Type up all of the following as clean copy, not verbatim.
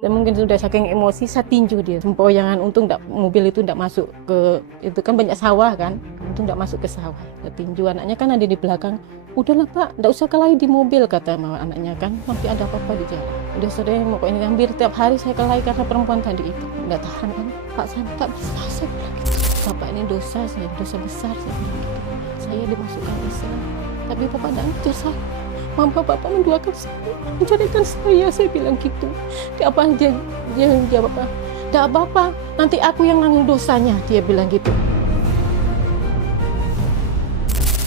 Dan mungkin sudah saking emosi, saya tinju dia. Sempoyangan, untung mobil itu tidak masuk ke, itu kan banyak sawah kan, untung tidak masuk ke sawah. Saya tinju, anaknya kan ada di belakang. Udahlah Pak, tidak usah kelahi di mobil, kata mama anaknya kan, nanti ada apa-apa di jalan. Udah sering, pokoknya hampir tiap hari saya kelahi karena perempuan tadi itu. Nggak tahan kan, Pak saya tak bisa, saya bilang gitu. Bapak ini dosa, saya dosa besar, saya bilang gitu. Saya dimasukkan Islam, tapi Bapak tidak ngajar saya. Mama Bapak menduakan saya, mencarikan saya bilang gitu. Dia apa dia jawab apa? Tidak apa-apa, nanti aku yang nanggung dosanya, dia bilang gitu.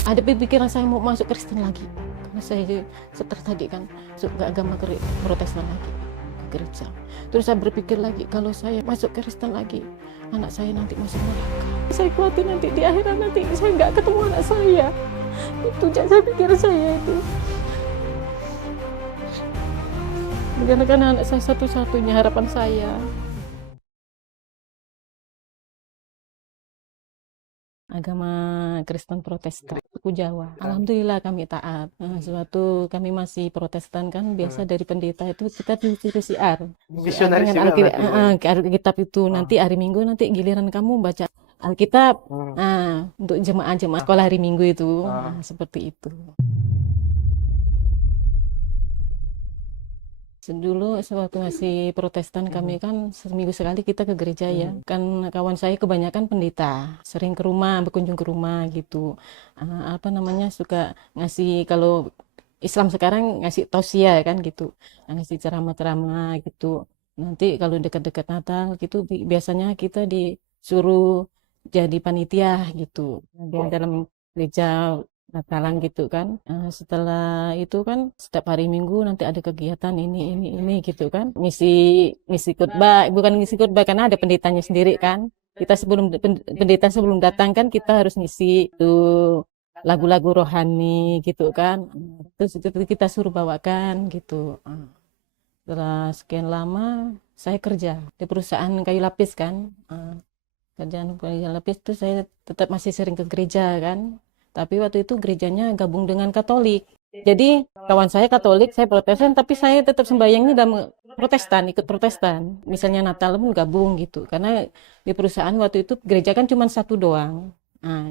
Ada pikiran saya mau masuk Kristen lagi, karena saya setelah tadi kan masuk ke agama Protestan lagi, ke gereja. Terus saya berpikir lagi, kalau saya masuk Kristen lagi, anak saya nanti masuk neraka. Saya khawatir nanti di akhirat nanti saya nggak ketemu anak saya. Itu saya pikir saya itu. Karena anak saya satu-satunya harapan saya. Agama Kristen Protestan, suku Jawa. Alhamdulillah kami taat. Suatu kami masih Protestan kan, biasa dari pendeta itu kita disuruh siar. Misionaris Dengan juga berarti. Alkitab itu nanti hari Minggu nanti giliran kamu baca Alkitab. Untuk jemaah-jemaah sekolah hari Minggu itu. Seperti itu. Dulu sewaktu masih Protestan kami kan seminggu sekali kita ke gereja ya. Kan kawan saya kebanyakan pendeta, sering ke rumah, berkunjung ke rumah gitu. Apa namanya, suka ngasih, kalau Islam sekarang ngasih tausiah kan gitu. Ngasih ceramah-ceramah gitu. Nanti kalau dekat-dekat Natal gitu biasanya kita disuruh jadi panitia gitu. Di dalam gereja Natalan gitu kan. Setelah itu kan setiap hari Minggu nanti ada kegiatan ini gitu kan. Ngisi khotbah, bukan ngisi khotbah karena ada pendetanya sendiri kan. Kita sebelum pendeta sebelum datang kan kita harus ngisi tuh lagu-lagu rohani gitu kan. Terus itu kita suruh bawakan gitu. Setelah sekian lama saya kerja di perusahaan kayu lapis kan. Kerjaan kayu lapis itu saya tetap masih sering ke gereja kan. Tapi waktu itu gerejanya gabung dengan Katolik. Jadi kawan saya Katolik, saya Protestan, tapi saya tetap sembahyangnya dalam Protestan, ikut Protestan. Misalnya Natal pun gabung gitu. Karena di perusahaan waktu itu gereja kan cuma satu doang.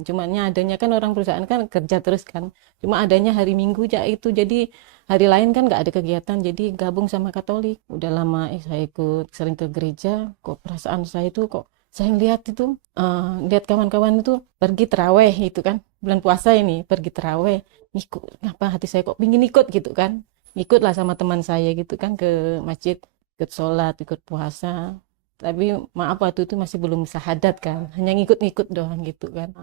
Cumannya adanya kan orang perusahaan kan kerja terus kan. Cuma adanya hari Minggu ya itu. Jadi hari lain kan nggak ada kegiatan. Jadi gabung sama Katolik. Udah lama saya ikut sering ke gereja. Kok perasaan saya itu kok saya lihat itu, lihat kawan-kawan itu pergi terawih itu kan, bulan puasa ini pergi terawih, ikut, ngapa hati saya kok pingin ikut gitu kan, ikutlah sama teman saya gitu kan ke masjid, ikut sholat, ikut puasa, tapi maaf waktu itu masih belum syahadat kan, hanya ngikut-ngikut doang gitu kan.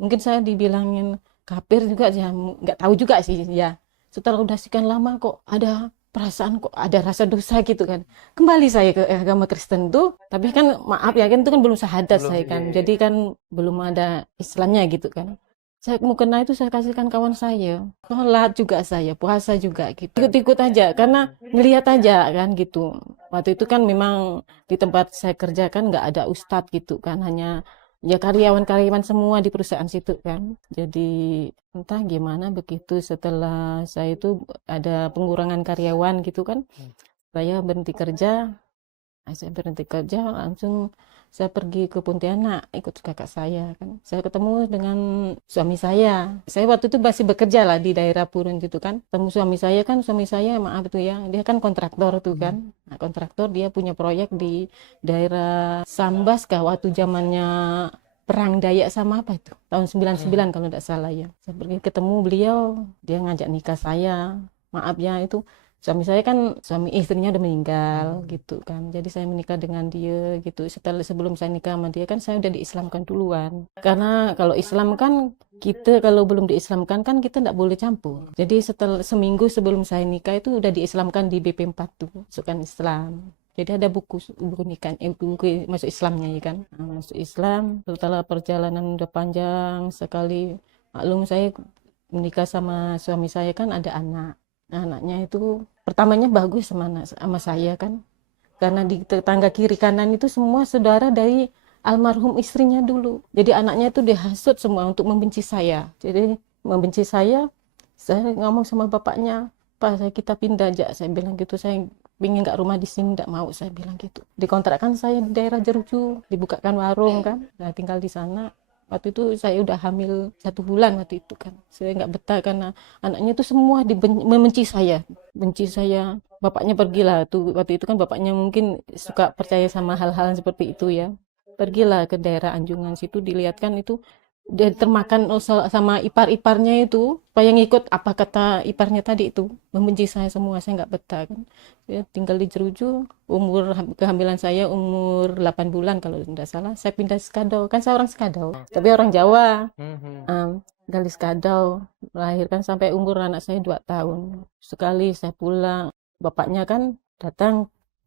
Mungkin saya dibilangin kafir juga, ya nggak tahu juga sih ya. Setelah udah sekian lama kok ada perasaan, kok ada rasa dosa gitu kan. Kembali saya ke agama Kristen tuh, tapi kan maaf ya kan itu kan belum syahadat Belum, saya iya, kan. iya. Jadi kan belum ada Islamnya gitu kan. Saya mau kena itu saya kasihkan kawan saya. Sholat juga saya, puasa juga gitu. Ikut-ikut aja karena ngelihat aja kan gitu. Waktu itu kan memang di tempat saya kerja kan nggak ada ustadz gitu kan, hanya ya karyawan-karyawan semua di perusahaan situ kan. Jadi entah gimana begitu setelah saya itu ada pengurangan karyawan gitu kan. Saya berhenti kerja, langsung saya pergi ke Pontianak ikut kakak saya kan. Saya ketemu dengan suami saya. Saya waktu itu masih bekerja lah di daerah Purun gitu kan. Ketemu suami saya kan, suami saya maaf tuh ya, dia kan kontraktor tuh kan. Nah, kontraktor dia punya proyek di daerah Sambas kah waktu zamannya Perang Dayak sama apa itu? Tahun 99 kalau tidak salah ya. Saya pergi ketemu beliau, dia ngajak nikah saya. Maaf ya itu suami saya kan suami istrinya udah meninggal gitu kan. Jadi saya menikah dengan dia gitu. Sebelum saya nikah sama dia kan saya udah diislamkan duluan. Karena kalau Islam kan kita kalau belum diislamkan kan kita tidak boleh campur. Jadi setelah seminggu sebelum saya nikah itu udah diislamkan di BP4 tuh, masukkan Islam. Jadi ada buku nikah, buku masuk Islamnya ya kan. Nah, masuk Islam setelah perjalanan udah panjang sekali. Maklum saya menikah sama suami saya kan ada anak. Nah, anaknya itu pertamanya bagus sama saya kan. Karena di tetangga kiri kanan itu semua saudara dari almarhum istrinya dulu. Jadi anaknya itu dihasut semua untuk membenci saya. Jadi membenci saya ngomong sama bapaknya, Pak, kita pindah aja. Saya bilang gitu, saya pingin nggak rumah di sini, nggak mau, saya bilang gitu. Dikontrakkan saya di daerah Jeruju, dibukakan warung kan, nah tinggal di sana. Waktu itu saya udah hamil 1 bulan waktu itu kan. Saya nggak betah karena anaknya itu semua membenci saya, benci saya. Bapaknya pergilah tuh, waktu itu kan bapaknya mungkin suka percaya sama hal-hal seperti itu ya. Pergilah ke daerah Anjungan situ, dilihatkan itu dia termakan sama ipar-iparnya itu, supaya ngikut apa kata iparnya tadi itu, membenci saya semua. Saya nggak betah kan. Saya tinggal di Jeruju, kehamilan saya umur 8 bulan kalau tidak salah, saya pindah Skadau, kan saya orang Skadau, tapi orang Jawa. Tinggal di Skadau, melahirkan sampai umur anak saya 2 tahun. Sekali saya pulang, bapaknya kan datang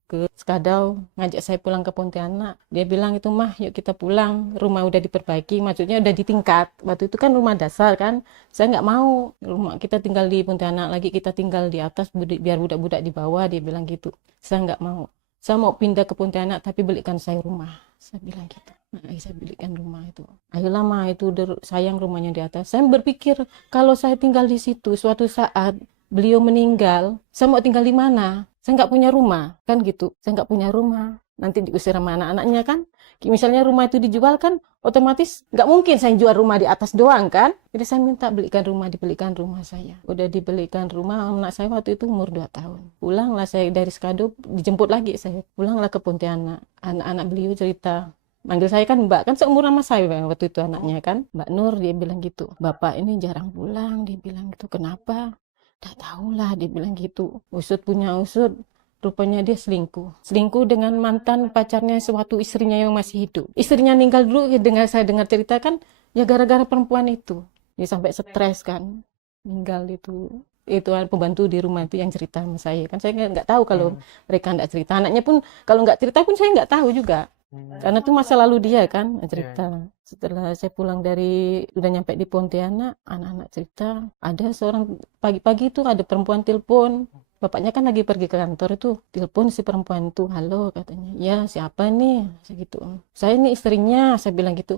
ke Skadau, ngajak saya pulang ke Pontianak. Dia bilang itu, mah yuk kita pulang, rumah udah diperbaiki, maksudnya udah ditingkat. Waktu itu kan rumah dasar kan, saya nggak mau rumah kita tinggal di Pontianak lagi, kita tinggal di atas biar budak-budak di bawah, dia bilang gitu. Saya nggak mau, saya mau pindah ke Pontianak tapi belikan saya rumah, saya bilang gitu. Nah, saya belikan rumah itu. Ayolah mah, itu sayang rumahnya di atas. Saya berpikir kalau saya tinggal di situ, suatu saat beliau meninggal, saya mau tinggal di mana? Saya nggak punya rumah, kan gitu. Saya nggak punya rumah, nanti diusir sama anak-anaknya kan. Misalnya rumah itu dijual kan, otomatis nggak mungkin saya jual rumah di atas doang kan. Jadi saya minta dibelikan rumah saya. Udah dibelikan rumah, anak saya waktu itu umur 2 tahun. Pulanglah saya dari Skado, dijemput lagi saya. Pulanglah ke Pontianak. Anak-anak beliau cerita, manggil saya kan Mbak, kan seumuran sama saya waktu itu anaknya kan. Mbak Nur, dia bilang gitu. Bapak ini jarang pulang, dia bilang gitu. Kenapa? Tak tahulah, dia bilang gitu. Usut punya usut, rupanya dia selingkuh dengan mantan pacarnya, suatu istrinya yang masih hidup. Istrinya meninggal dulu, ya saya dengar cerita kan, ya gara-gara perempuan itu. Dia sampai stres kan, meninggal itu pembantu di rumah itu yang cerita sama saya. Kan saya nggak tahu kalau mereka nggak cerita. Anaknya pun kalau nggak cerita pun saya nggak tahu juga. Karena itu masa lalu dia kan cerita. Setelah saya pulang udah nyampe di Pontianak, anak-anak cerita, ada seorang pagi-pagi itu ada perempuan telepon. Bapaknya kan lagi pergi ke kantor itu, telepon si perempuan itu, halo katanya. Ya siapa nih? Segitu. Saya ini istrinya, saya bilang gitu.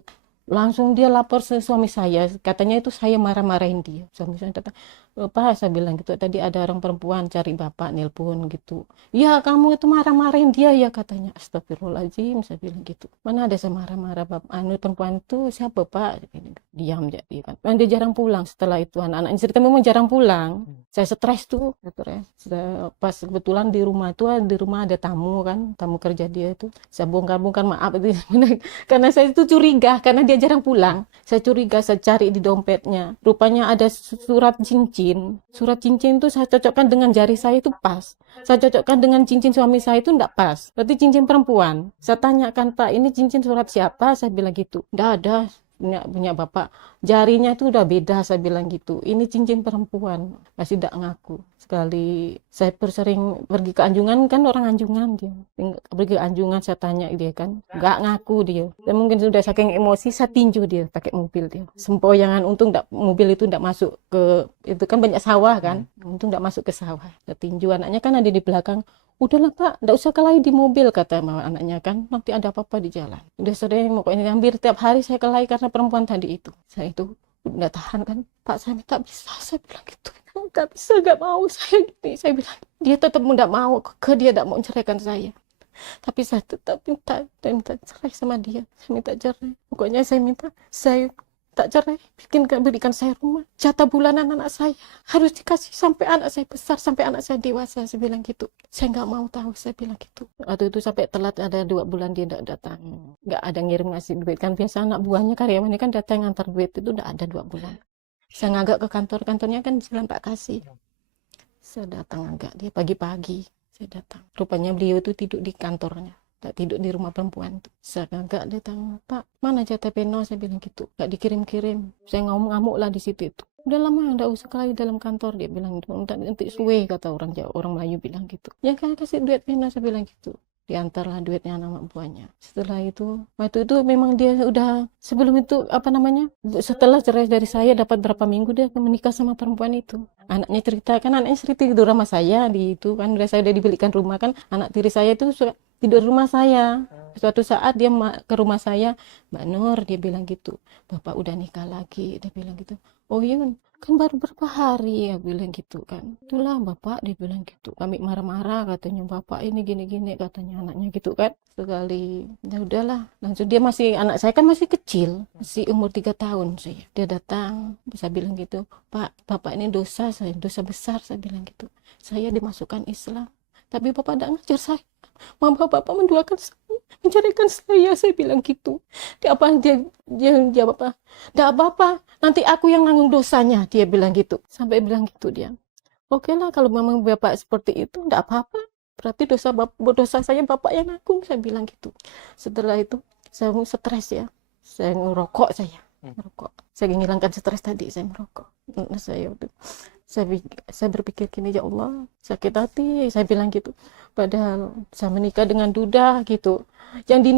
Langsung dia lapor ke suami saya, katanya itu saya marah-marahin dia. Suami saya datang, Pak, saya bilang gitu, tadi ada orang perempuan cari bapak, nelpon gitu. Ya kamu itu marah-marahin dia ya, katanya. Astagfirullahaladzim, saya bilang gitu. Mana ada saya marah-marah bapak, perempuan itu siapa Pak? Diam jadi kan. Dia jarang pulang setelah itu, anak-anak cerita memang jarang pulang. Saya stres tuh, stres. Pas kebetulan di rumah ada tamu kan, tamu kerja dia itu. Saya bongkar-bongkar, maaf itu karena saya itu curiga karena dia jarang pulang. Saya curiga, saya cari di dompetnya. Rupanya ada surat cincin. Surat cincin itu saya cocokkan dengan jari saya itu pas. Saya cocokkan dengan cincin suami saya itu enggak pas. Berarti cincin perempuan. Saya tanyakan, Pak, ini cincin surat siapa? Saya bilang gitu. Enggak ada. Punya bapak, jarinya itu udah beda, saya bilang gitu. Ini cincin perempuan, masih tidak ngaku. Sekali saya sering pergi ke Anjungan, kan orang Anjungan dia, pergi ke Anjungan saya tanya dia kan, nggak ngaku dia. Dan mungkin sudah saking emosi saya tinju dia pakai mobil dia. Sempoyangan, untung mobil itu tidak masuk ke, itu kan banyak sawah kan, untung tidak masuk ke sawah. Saya tinju, anaknya kan ada di belakang. Udahlah Pak, nggak usah kelahi di mobil, kata mama anaknya kan, nanti ada apa-apa di jalan. Udah sering, pokoknya hampir tiap hari saya kelahi karena perempuan tadi itu. Saya itu udah tahan kan, Pak saya tak bisa, saya bilang gitu. Nggak bisa, nggak mau saya gini. Saya bilang, dia tetap nggak mau, dia nggak mau menceraikan saya. Tapi saya tetap minta cerai sama dia, saya minta cerai. Pokoknya saya tak cerai, berikan saya rumah, jatah bulanan anak saya harus dikasih sampai anak saya besar, sampai anak saya dewasa, saya bilang gitu. Saya nggak mau tahu, saya bilang gitu. Waktu itu sampai telat, ada 2 bulan dia tidak datang, nggak ada ngirim ngasih duit kan, biasa anak buahnya karyawannya kan datang ngantar duit, itu udah ada 2 bulan. Saya ngagak ke kantornya kan jalan Pak Kasih, saya datang agak, dia pagi-pagi saya datang, rupanya beliau itu tidur di kantornya, tak tidur di rumah perempuan tuh. Saya agak datang, Pak, mana jatah peno? Saya bilang gitu, gak dikirim-kirim. Saya ngamuk lah di situ itu. Udah lama, nggak usah kali dalam kantor, dia bilang gitu. Nanti suwe, kata orang Jawa, orang Melayu bilang gitu. Ya kan kasih duit peno, saya bilang gitu. Diantarlah duitnya anak buahnya. Setelah itu, waktu itu memang dia udah, sebelum itu setelah cerai dari saya dapat berapa minggu dia menikah sama perempuan itu. Anaknya cerita tidur sama saya di itu kan, saya udah dibelikan rumah kan, anak tiri saya itu suka tidur di rumah saya. Suatu saat dia ke rumah saya, Mbak Nur, dia bilang gitu, Bapak udah nikah lagi, dia bilang gitu. Oh iya, kan baru berapa hari, ya bilang gitu kan. Itulah bapak, dia bilang gitu. Kami marah-marah katanya, bapak ini gini-gini katanya anaknya gitu kan. Sekali, ya udahlah, langsung dia masih, anak saya kan masih kecil, masih umur 3 tahun saya. Dia datang, bisa bilang gitu, Pak, bapak ini dosa, saya dosa besar, saya bilang gitu. Saya dimasukkan Islam, tapi bapak tidak ngajar saya. Mama bapak menduakan saya, menceraikan saya bilang gitu. Dia jawab apa? Tidak apa-apa, nanti aku yang nanggung dosanya, dia bilang gitu. Sampai bilang gitu dia. Oke lah, kalau memang bapak seperti itu, tidak apa-apa. Berarti dosa saya bapak yang nanggung, saya bilang gitu. Setelah itu, saya stres ya. Saya ngerokok saya. Merokok. Saya menghilangkan stres tadi, saya merokok. Nah, saya berpikir gini, ya Allah, sakit hati, saya bilang gitu. Padahal saya menikah dengan duda gitu. Yang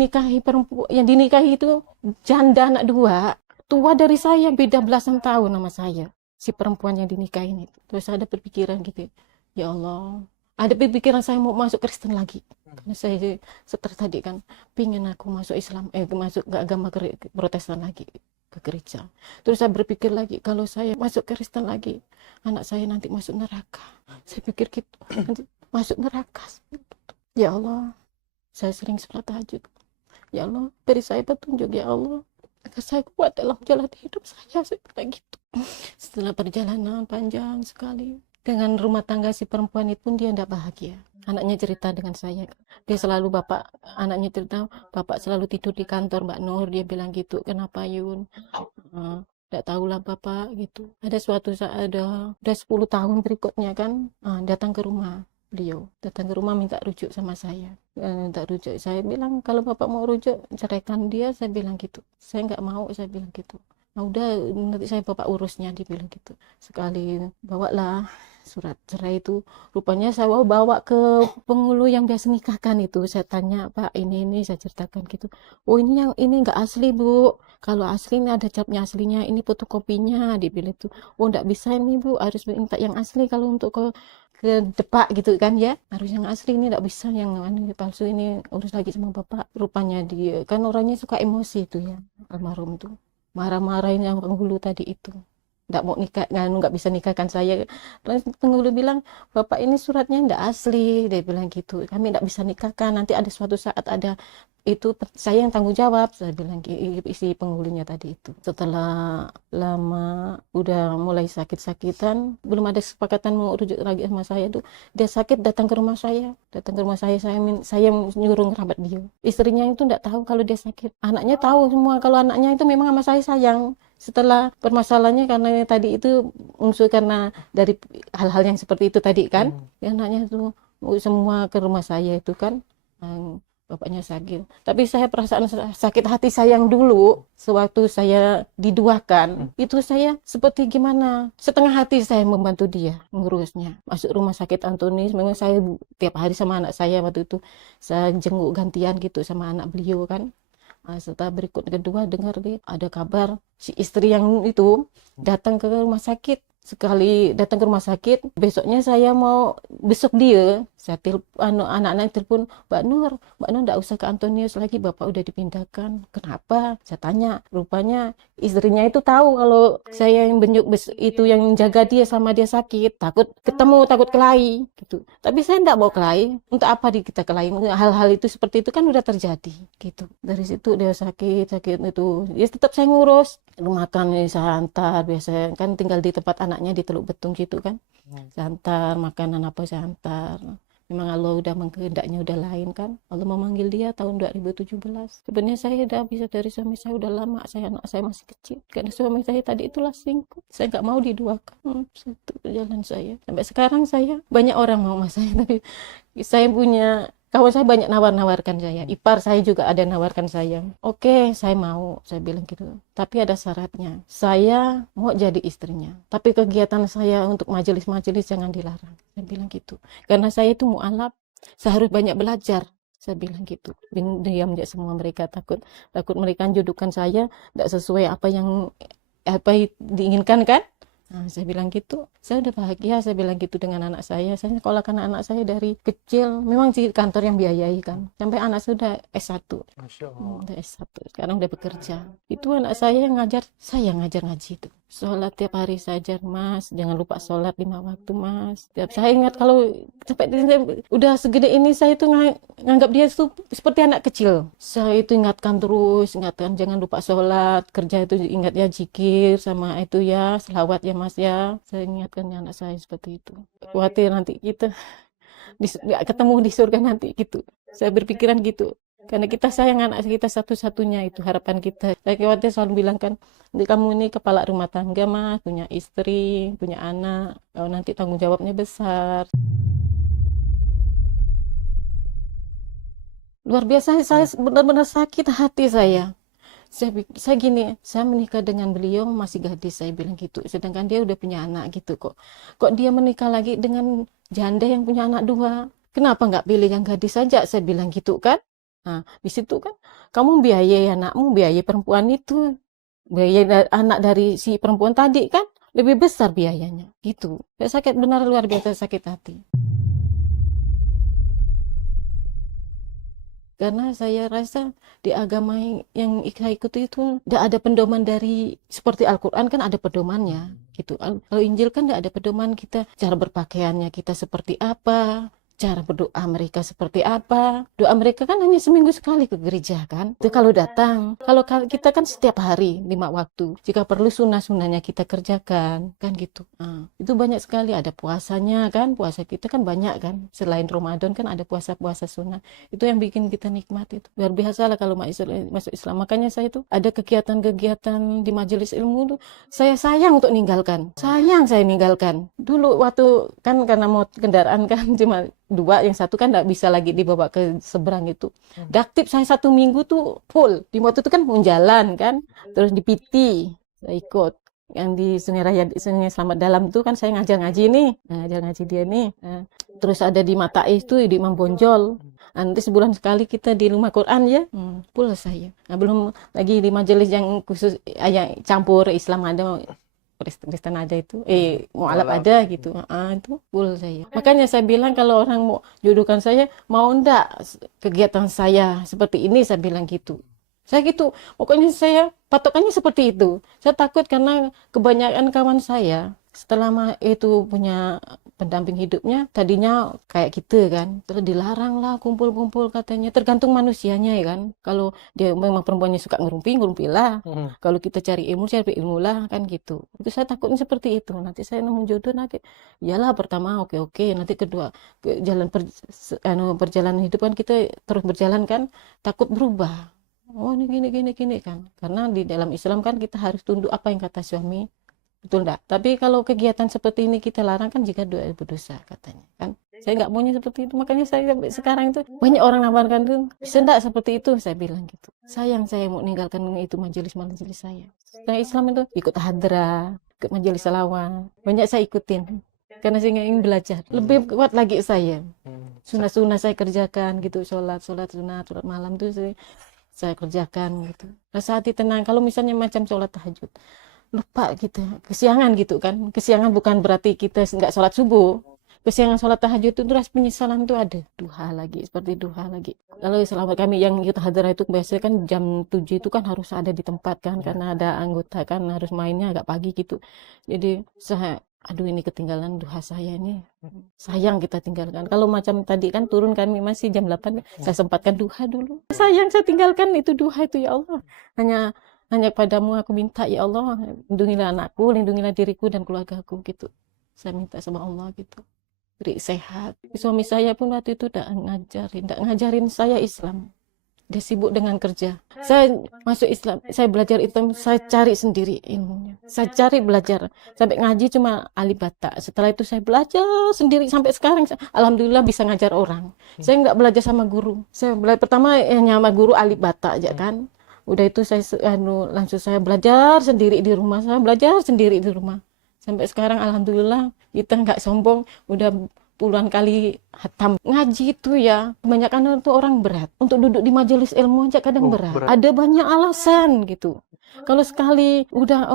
dinikahi itu janda anak 2, tua dari saya, beda belasan tahun sama saya. Si perempuan yang dinikahin itu. Terus ada berpikiran gitu, ya Allah, ada berpikiran saya mau masuk Kristen lagi. Karena saya stres tadi kan, pingin aku masuk Islam, masuk ke agama Protestan lagi, ke gereja. Terus saya berpikir lagi, kalau saya masuk Kristen lagi, anak saya nanti masuk neraka. Saya pikir gitu, nanti masuk neraka. Ya Allah, saya sering sholat tahajud. Ya Allah, beri saya petunjuk ya Allah, agar saya kuat dalam jalan hidup saya bilang gitu. Setelah perjalanan panjang sekali dengan rumah tangga si perempuan itu pun dia tidak bahagia. Anaknya cerita dengan saya, dia selalu anaknya cerita, bapak selalu tidur di kantor Mbak Nur, dia bilang gitu. Kenapa Yun? Tidak tahulah bapak gitu. Ada suatu saat, udah 10 tahun berikutnya kan, datang ke rumah beliau, datang ke rumah minta rujuk sama saya. Minta rujuk, saya bilang kalau bapak mau rujuk ceraikan dia, saya bilang gitu. Saya nggak mau, saya bilang gitu. Nah udah, nanti saya bapak urusnya, dibilang gitu. Sekali bawalah surat cerai itu, rupanya saya bawa ke penghulu yang biasa nikahkan itu. Saya tanya, Pak, ini saya ceritakan gitu. Oh, ini nggak asli Bu, kalau asli ini ada capnya aslinya, ini fotokopinya, dibilang itu. Oh, nggak bisa ini Bu, harus minta yang asli kalau untuk ke depak gitu kan ya, harus yang asli, ini nggak bisa yang palsu, ini urus lagi sama bapak. Rupanya dia kan orangnya suka emosi itu ya, almarhum tuh marah-marahin yang penghulu tadi itu, nggak mau nikah, nggak bisa nikahkan saya. Terus penghulu bilang, bapak ini suratnya nggak asli, dia bilang gitu, kami nggak bisa nikahkan, nanti ada suatu saat ada itu saya yang tanggung jawab, saya bilang isi penghulunya tadi itu. Setelah lama udah mulai sakit-sakitan, belum ada kesepakatan mau rujuk lagi sama saya tuh, dia sakit datang ke rumah saya, saya nyuruh ngerabat dia. Istrinya itu nggak tahu kalau dia sakit, anaknya tahu semua kalau anaknya itu memang sama saya sayang. Setelah permasalahannya karena tadi itu unsur karena dari hal-hal yang seperti itu tadi kan, ya anaknya itu semua ke rumah saya itu kan, bapaknya sakit. Tapi saya perasaan sakit hati saya yang dulu sewaktu saya diduakan, itu saya seperti gimana, setengah hati saya membantu dia mengurusnya. Masuk rumah sakit Antonis, memang saya tiap hari sama anak saya waktu itu, saya jenguk gantian gitu sama anak beliau kan. Setelah berikut kedua dengar ada kabar si istri yang itu datang ke rumah sakit. Sekali datang ke rumah sakit, besoknya saya mau besok dia, saya anak-anak telepon, Mbak Nur nggak usah ke Antonius lagi, bapak udah dipindahkan. Kenapa? Saya tanya. Rupanya istrinya itu tahu kalau saya yang itu yang jaga dia sama dia sakit, takut ketemu, takut kelahi gitu. Tapi saya nggak mau kelahi, untuk apa kita kelahi? Hal-hal itu seperti itu kan udah terjadi gitu. Dari situ dia sakit itu, ya tetap saya ngurus. Makan saya antar, biasa kan tinggal di tempat anaknya di Teluk Betung gitu kan, saya antar makanan apa, saya antar. Memang Allah udah mengkehendaknya udah lain kan, Allah memanggil dia tahun 2017. Sebenarnya saya udah bisa dari suami saya udah lama, anak saya masih kecil, karena suami saya tadi itulah selingkuh, saya nggak mau diduakan. Satu jalan saya sampai sekarang, saya banyak orang mau sama saya, tapi saya punya kawan saya banyak nawarkan saya, ipar saya juga ada nawarkan saya. Oke, saya mau, saya bilang gitu. Tapi ada syaratnya, saya mau jadi istrinya. Tapi kegiatan saya untuk majelis-majelis jangan dilarang. Saya bilang gitu. Karena saya itu mu'alaf, saya harus banyak belajar. Saya bilang gitu. Diam aja semua, mereka takut mereka jodohkan saya tidak sesuai apa diinginkan kan. Nah, saya bilang gitu, saya udah bahagia, saya bilang gitu dengan anak saya sekolahkan anak saya dari kecil, memang di kantor yang biayai kan, sampai anak saya udah S1. Masya Allah. Udah S1, sekarang udah bekerja. Itu anak saya yang ngajar, saya ngajar ngaji itu. Sholat tiap hari saja, Mas. Jangan lupa sholat 5 waktu, Mas. Tiap saya ingat kalau sampai udah segede ini saya itu nganggap dia itu seperti anak kecil. Saya itu ingatkan terus, ingatkan jangan lupa sholat, kerja itu ingat ya zikir sama itu ya, selawat ya Mas ya. Saya ingatkan anak saya seperti itu. Khawatir nanti kita nggak ketemu di surga nanti gitu. Saya berpikiran gitu. Karena kita sayang anak kita satu-satunya, itu harapan kita. Saya khawatir selalu bilang kan, kamu ini kepala rumah tangga Mas, punya istri, punya anak, nanti tanggung jawabnya besar. Luar biasa, saya benar-benar sakit hati saya. Saya gini, saya menikah dengan beliau masih gadis, saya bilang gitu. Sedangkan dia udah punya anak gitu kok. Kok dia menikah lagi dengan janda yang punya anak 2? Kenapa nggak pilih yang gadis saja? Saya bilang gitu kan. Nah, di situ kan kamu biayai anakmu, biayai perempuan itu, biayai anak dari si perempuan tadi kan lebih besar biayanya. Gitu. Saya sakit benar luar biasa sakit hati. Karena saya rasa di agama yang saya ikuti itu tidak ada pedoman dari seperti Al-Quran kan ada pedomannya gitu. Kalau Injil kan tidak ada pedoman kita cara berpakaiannya kita seperti apa, cara berdoa mereka seperti apa. Doa mereka kan hanya seminggu sekali ke gereja kan. Itu kalau datang. Kalau kita kan setiap hari 5 waktu. Jika perlu sunnah-sunnahnya kita kerjakan kan gitu. Itu banyak sekali. Ada puasanya kan. Puasa kita kan banyak kan. Selain Ramadan kan ada puasa-puasa sunnah. Itu yang bikin kita nikmat itu. Luar biasa lah kalau masuk Islam. Makanya saya itu ada kegiatan-kegiatan di majelis ilmu tuh. Saya sayang untuk ninggalkan. Sayang saya ninggalkan. Dulu waktu kan karena mau kendaraan kan cuma 2, yang satu kan nggak bisa lagi dibawa ke seberang itu. Daktip saya 1 minggu tuh full. Di waktu itu kan mau jalan kan, terus di PT saya ikut. Yang di Sungai Raya, Sungai Selamat Dalam itu kan saya ngajar ngaji nih, ngajar ngaji dia nih. Terus ada di Mata itu di Imam Bonjol. Nanti sebulan sekali kita di rumah Quran ya, full saya. Nah, belum lagi di majelis yang khusus yang campur Islam ada. Kristen aja itu, mualaf ada gitu, itu full saya. Makanya saya bilang kalau orang mau jodohkan saya, mau ndak kegiatan saya seperti ini, saya bilang gitu. Saya gitu, pokoknya saya patokannya seperti itu. Saya takut karena kebanyakan kawan saya setelah itu punya pendamping hidupnya, tadinya kayak gitu kan, terus dilarang lah kumpul-kumpul katanya, tergantung manusianya ya kan. Kalau dia memang perempuannya suka ngerumpi lah. Kalau kita cari ilmu lah kan gitu. Itu saya takutnya seperti itu. Nanti saya nemu jodoh nanti, iyalah pertama oke, nanti kedua perjalanan hidup kan kita terus berjalan kan, takut berubah. Oh ini gini kan. Karena di dalam Islam kan kita harus tunduk apa yang kata suami. Betul enggak? Tapi kalau kegiatan seperti ini kita larang kan jika doa berdosa katanya kan. Saya nggak maunya seperti itu. Makanya saya sampai sekarang itu banyak orang nawarkan tuh bisa enggak seperti itu, saya bilang gitu. Sayang saya mau meninggalkan itu majelis-majelis saya. Saya Islam itu ikut hadrah, ikut majelis salawat. Banyak saya ikutin. Karena saya ingin belajar. Lebih kuat lagi saya. Sunnah-sunnah saya kerjakan gitu. Sholat sunnah, sholat malam tuh saya kerjakan gitu. Rasa hati tenang. Kalau misalnya macam sholat tahajud. Lupa kita kesiangan gitu kan. Kesiangan bukan berarti kita nggak sholat subuh. Kesiangan sholat tahajud itu rasa penyesalan itu ada. Duha lagi, seperti duha lagi. Kalau selama kami yang ikut hadrah itu biasanya kan jam 7 itu kan harus ada di tempat kan. Karena ada anggota kan harus mainnya agak pagi gitu. Jadi aduh ini ketinggalan duha saya ini. Sayang kita tinggalkan. Kalau macam tadi kan turun kami masih jam 8. Saya sempatkan duha dulu. Sayang saya tinggalkan itu duha itu ya Allah. Hanya padamu aku minta ya Allah, lindungilah anakku, lindungilah diriku dan keluargaku gitu. Saya minta sama Allah gitu. Beri sehat. Suami saya pun waktu itu tidak ngajarin saya Islam. Dia sibuk dengan kerja. Saya masuk Islam, saya belajar Islam, saya cari sendiri ilmunya. Saya cari belajar. Sampai ngaji cuma alif bata. Setelah itu saya belajar sendiri sampai sekarang. Alhamdulillah bisa ngajar orang. Saya nggak belajar sama guru. Saya belajar pertama hanya sama guru alif bata aja kan. Udah itu saya langsung saya belajar sendiri di rumah. Sampai sekarang alhamdulillah kita nggak sombong, udah puluhan kali hatam. Ngaji itu ya, kebanyakan itu orang berat. Untuk duduk di majelis ilmu aja kadang berat. Ada banyak alasan gitu. Kalau sekali udah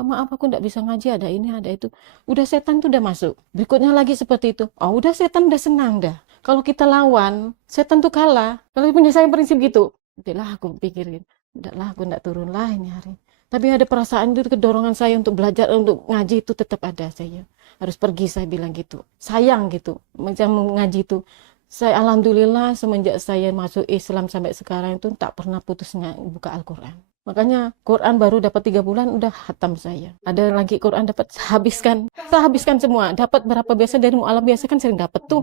maaf aku nggak bisa ngaji, ada ini ada itu, udah setan tuh udah masuk. Berikutnya lagi seperti itu. Udah setan udah senang dah. Kalau kita lawan, setan tuh kalah. Kalau punya saya prinsip gitu. Udahlah aku pikirin, udahlah aku nggak turun lah ini hari. Tapi ada perasaan itu, kedorongan saya untuk belajar, untuk ngaji itu tetap ada. Saya harus pergi, saya bilang gitu. Sayang gitu, macam ngaji itu. Saya alhamdulillah semenjak saya masuk Islam sampai sekarang itu tak pernah putusnya buka Al-Quran. Makanya Quran baru dapat 3 bulan udah hatam saya. Ada lagi Quran dapat habiskan. Saya habiskan semua. Dapat berapa biasa dari mu'alaf biasa kan sering dapat tuh.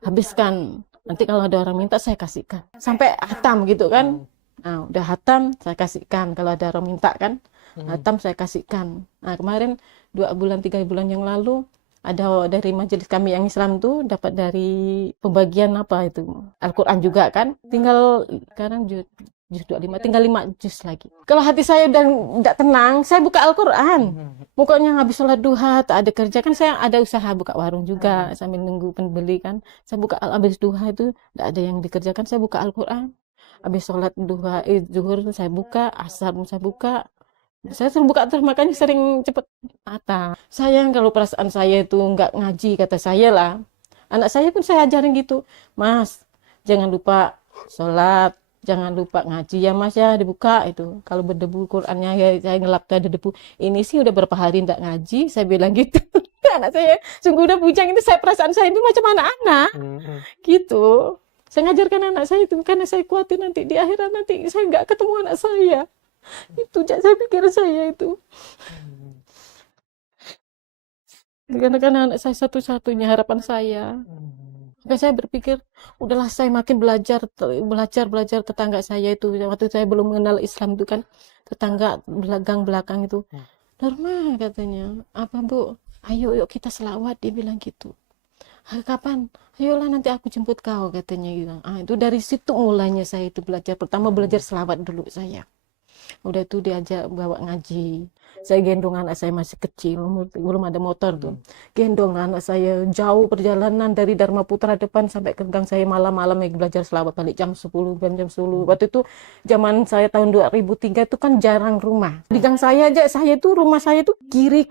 Habiskan. Nanti kalau ada orang minta saya kasihkan. Sampai hatam gitu kan. Nah, udah hatam saya kasihkan. Kalau ada orang minta kan, hatam saya kasihkan. Nah, kemarin 2 bulan 3 bulan yang lalu ada dari majelis kami yang Islam tuh dapat dari pembagian apa itu Al-Quran juga kan. Tinggal sekarang juz 25, tinggal 5 juz lagi. Kalau hati saya udah tidak tenang, saya buka Al-Quran. Pokoknya habis sholat duha, tak ada kerja kan, saya ada usaha buka warung juga sambil nunggu pembeli kan. Saya buka habis duha itu tidak ada yang dikerjakan, saya buka Al-Quran. Habis sholat duha, zuhur saya buka, asar saya buka. Saya sering buka terus, makanya sering cepet mata. Sayang kalau perasaan saya itu nggak ngaji, kata saya lah. Anak saya pun saya ajarin gitu, Mas, jangan lupa sholat, jangan lupa ngaji ya Mas ya, dibuka itu. Kalau berdebu Qurannya ya saya ngelap ada debu. Ini sih udah berapa hari nggak ngaji, saya bilang gitu. Anak saya sungguh udah bujang itu, saya perasaan saya itu macam anak-anak gitu. Saya ngajarkan anak saya itu karena saya khawatir nanti di akhirat nanti saya nggak ketemu anak saya. Itu saya pikir saya itu. Karena kan anak saya satu-satunya harapan saya. Maka saya berpikir, udahlah saya makin belajar tetangga saya itu. Waktu saya belum mengenal Islam itu kan, tetangga belakang itu. Norma katanya, apa Bu? Ayo yuk kita selawat, dia bilang gitu. Kapan? Ayolah nanti aku jemput kau katanya gitu. Itu dari situ mulanya saya itu belajar. Pertama belajar selawat dulu saya. Udah itu diajak bawa ngaji. Saya gendong anak saya masih kecil, belum ada motor tuh. Gendong anak saya jauh perjalanan dari Dharma Putra depan sampai ke gang saya malam-malam belajar selawat balik jam 10. Waktu itu zaman saya tahun 2003 itu kan jarang rumah. Di gang saya aja, rumah saya itu kiri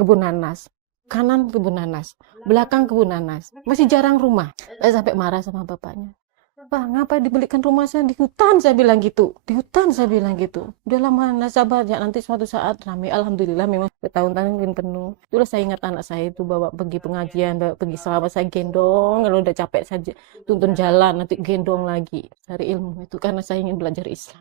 kebun nanas, kanan kebun nanas, belakang kebun nanas. Masih jarang rumah. Saya sampai marah sama bapaknya. Pak, ngapa dibelikan rumah saya di hutan? Saya bilang gitu. Di hutan saya bilang gitu. Udah lama, sabar ya, nanti suatu saat ramai. Alhamdulillah memang bertahun-tahun mungkin penuh. Itulah saya ingat anak saya itu bawa pergi pengajian, bawa pergi selawat, saya gendong. Kalau udah capek saja tuntun jalan, nanti gendong lagi cari ilmu itu karena saya ingin belajar Islam.